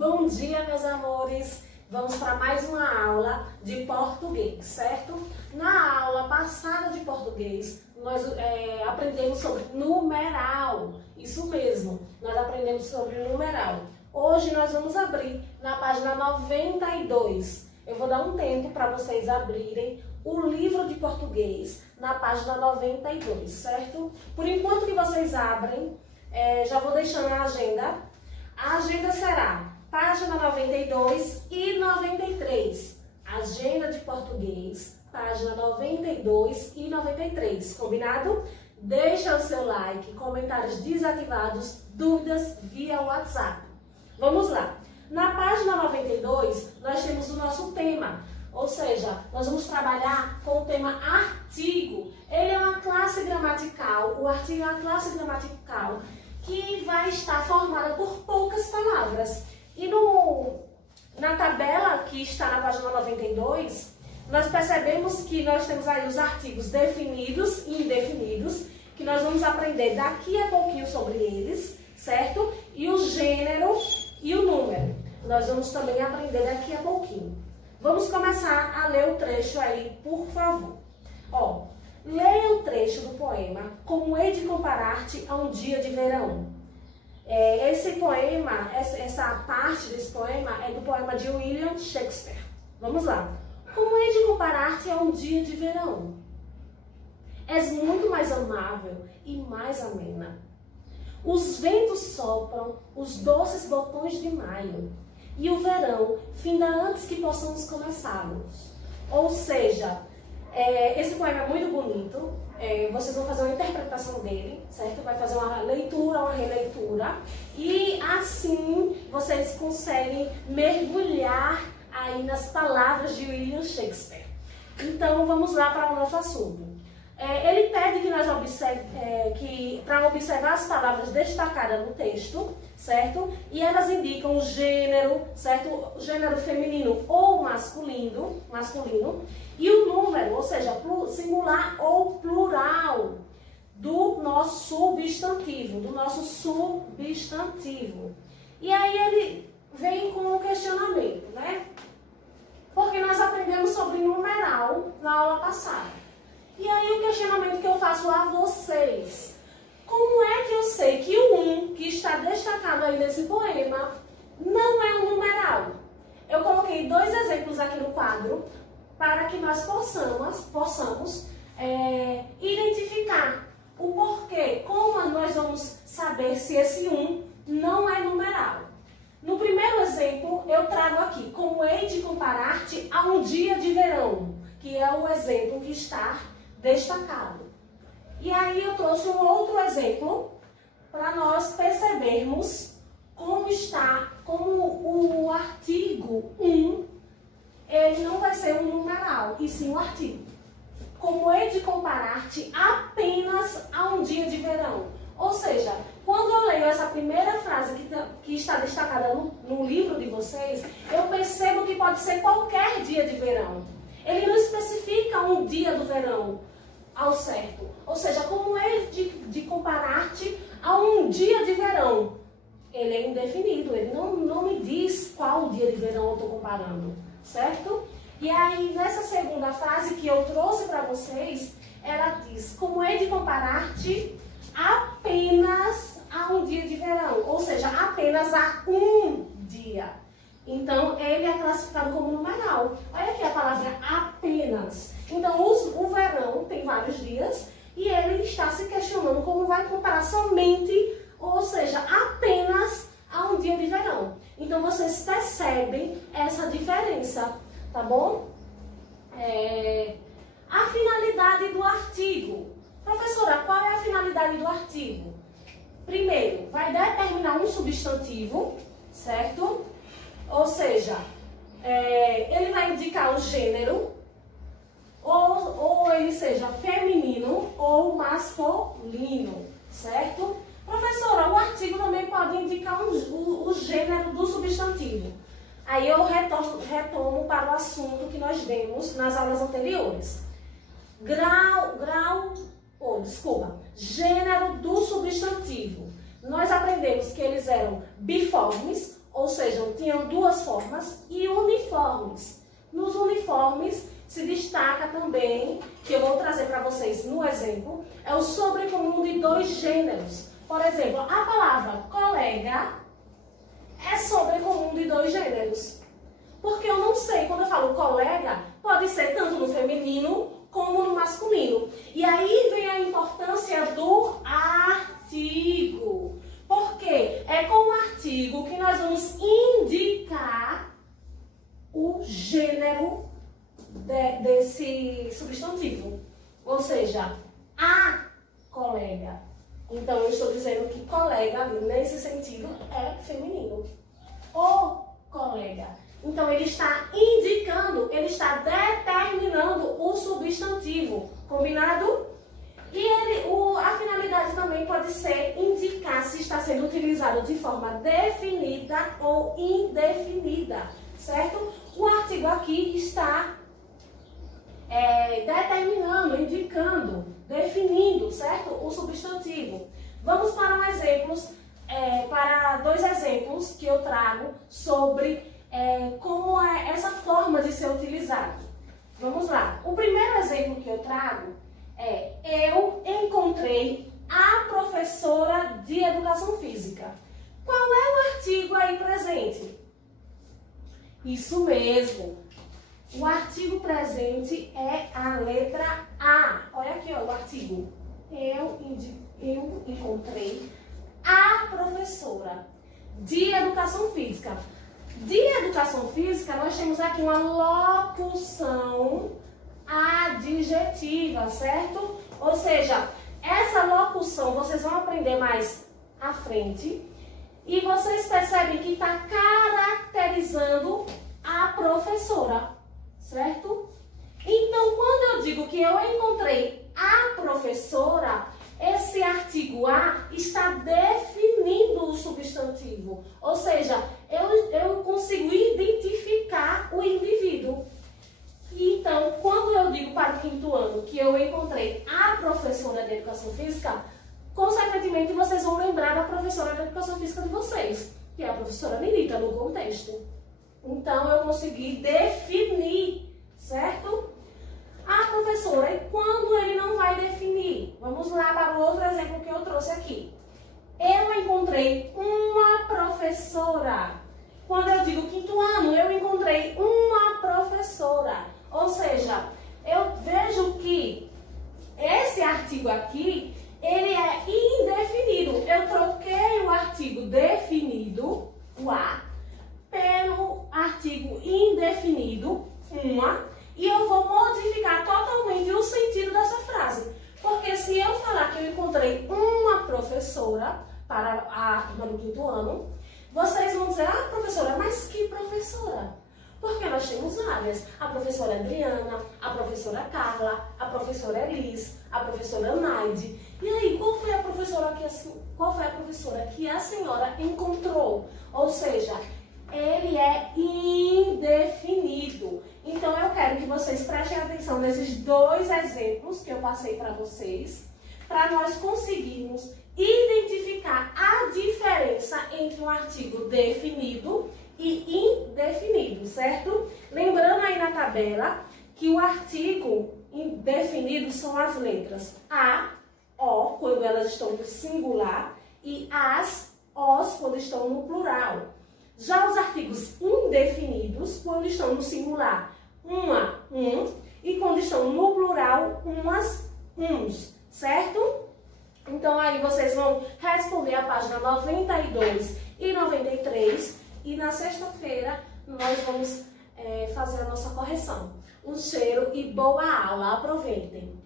Bom dia, meus amores! Vamos para mais uma aula de português, certo? Na aula passada de português, nós aprendemos sobre numeral. Isso mesmo, nós aprendemos sobre numeral. Hoje nós vamos abrir na página 92. Eu vou dar um tempo para vocês abrirem o livro de português na página 92, certo? Por enquanto que vocês abrem, já vou deixando a agenda. A agenda será página 92 e 93. Agenda de português, página 92 e 93. Combinado? Deixa o seu like, comentários desativados, dúvidas via WhatsApp. Vamos lá. Na página 92, nós temos o nosso tema. Ou seja, nós vamos trabalhar com o tema artigo. Ele é uma classe gramatical, o artigo é uma classe gramatical que vai estar formada por poucas palavras. E na tabela que está na página 92, nós percebemos que nós temos aí os artigos definidos e indefinidos, que nós vamos aprender daqui a pouquinho sobre eles, certo? E o gênero e o número. Nós vamos também aprender daqui a pouquinho. Vamos começar a ler o trecho aí, por favor. Ó, leia o trecho do poema Como hei de comparar-te a um dia de verão. Esse poema, essa parte desse poema é do poema de William Shakespeare. Vamos lá. Como hei de comparar-te a um dia de verão? És muito mais amável e mais amena. Os ventos sopram os doces botões de maio, e o verão finda antes que possamos começá-los. Ou seja, esse poema é muito bonito. Vocês vão fazer uma interpretação dele, certo? Vai fazer uma leitura, uma releitura. E assim vocês conseguem mergulhar aí nas palavras de William Shakespeare. Então vamos lá para o nosso assunto. Ele pede que nós para observar as palavras destacadas no texto, certo? E elas indicam o gênero, certo? O gênero feminino ou masculino, e o número, ou seja, singular ou plural do nosso substantivo, E aí ele vem com um questionamento, né? Porque nós aprendemos sobre numeral na aula passada. E aí o questionamento que eu faço a vocês: como é que eu sei que o 1 que está destacado aí nesse poema não é um numeral? Eu coloquei dois exemplos aqui no quadro para que nós possamos identificar o porquê. Como nós vamos saber se esse 1 não é numeral? No primeiro exemplo, eu trago aqui, como hei de comparar-te a um dia de verão, que é o exemplo que está destacado. E aí eu trouxe um outro exemplo para nós percebermos como o artigo 1, ele não vai ser um numeral, e sim um artigo. Como hei de comparar-te apenas a um dia de verão. Ou seja, quando eu leio essa primeira frase que está destacada no livro de vocês, eu percebo que pode ser qualquer dia de verão. Ele não especifica um dia do verão ao certo. Ou seja, como hei de comparar-te a um dia de verão? Ele é indefinido, ele não me diz qual dia de verão eu estou comparando, certo? E aí, nessa segunda frase que eu trouxe para vocês, ela diz, como hei de comparar-te apenas a um dia de verão, ou seja, apenas a um dia. Então, ele é classificado como numeral. Olha aqui a palavra apenas. Então, o verão tem vários dias e ele está se questionando como vai comparar somente, ou seja, apenas a um dia de verão. Então, vocês percebem essa diferença, tá bom? A finalidade do artigo. Professora, qual é a finalidade do artigo? Primeiro, vai determinar um substantivo, certo? Ou seja, ele vai indicar o gênero, ou ele seja feminino ou masculino, certo? Professora, o artigo também pode indicar o gênero do substantivo. Aí eu retomo para o assunto que nós demos nas aulas anteriores. Gênero do substantivo. Nós aprendemos que eles eram biformes, ou seja, tinham duas formas, e uniformes. Nos uniformes se destaca também, que eu vou trazer para vocês no exemplo, é o sobrecomum de dois gêneros. Por exemplo, a palavra colega é sobrecomum de dois gêneros. Porque eu não sei, quando eu falo colega, pode ser tanto no feminino como no masculino. E aí vem a importância do artigo. Porque é com o artigo que nós vamos indicar o gênero desse substantivo. Ou seja, a colega. Então, eu estou dizendo que colega, nesse sentido, é feminino. O colega. Então, ele está indicando, ele está determinando o substantivo. Combinado? E a finalidade também pode ser indicar se está sendo utilizado de forma definida ou indefinida, certo? O artigo aqui está determinando, indicando, definindo, certo? O substantivo. Vamos para dois exemplos que eu trago sobre como é essa forma de ser utilizado. Vamos lá. O primeiro exemplo que eu trago eu encontrei a professora de educação física. Qual é o artigo aí presente? Isso mesmo. O artigo presente é a letra A. Olha aqui, ó, o artigo. Eu encontrei a professora de educação física. De educação física, nós temos aqui uma locução adjetiva, certo? Ou seja, essa locução vocês vão aprender mais à frente. E vocês percebem que está caracterizando a professora, certo? Então, quando eu digo que eu encontrei a professora, esse artigo A está definindo o substantivo. Ou seja, eu consigo identificar o indivíduo. Então, quando eu digo para o quinto ano que eu encontrei a professora de educação física, consequentemente vocês vão lembrar da professora de educação física de vocês, que é a professora Nilita, no contexto. Então, eu consegui definir, certo? A professora, e quando ele não vai definir? Vamos lá para o outro exemplo que eu trouxe aqui. Eu encontrei uma professora. Quando eu digo quinto ano, eu encontrei uma professora. Ou seja, eu vejo que esse artigo aqui, ele é indefinido. Eu troquei o artigo definido, o A, pelo artigo indefinido, uma, e eu vou modificar totalmente o sentido dessa frase. Porque se eu falar que eu encontrei uma professora para a turma do quinto ano, vocês vão dizer, ah, professora, mas que professora? Porque nós temos várias. A professora Adriana, a professora Carla, a professora Elis, a professora Naide. E aí, qual foi a professora que a senhora encontrou? Ou seja, ele é indefinido. Então, eu quero que vocês prestem atenção nesses dois exemplos que eu passei para vocês, para nós conseguirmos identificar a diferença entre um artigo definido e indefinido, certo? Lembrando aí na tabela que o artigo indefinido são as letras A, O, quando elas estão no singular, e as, Os, quando estão no plural. Já os artigos indefinidos, quando estão no singular, uma, um, e quando estão no plural, umas, uns, certo? Então, aí vocês vão responder a página 92 e 93 e na sexta-feira nós vamos fazer a nossa correção. Um cheiro e boa aula. Aproveitem!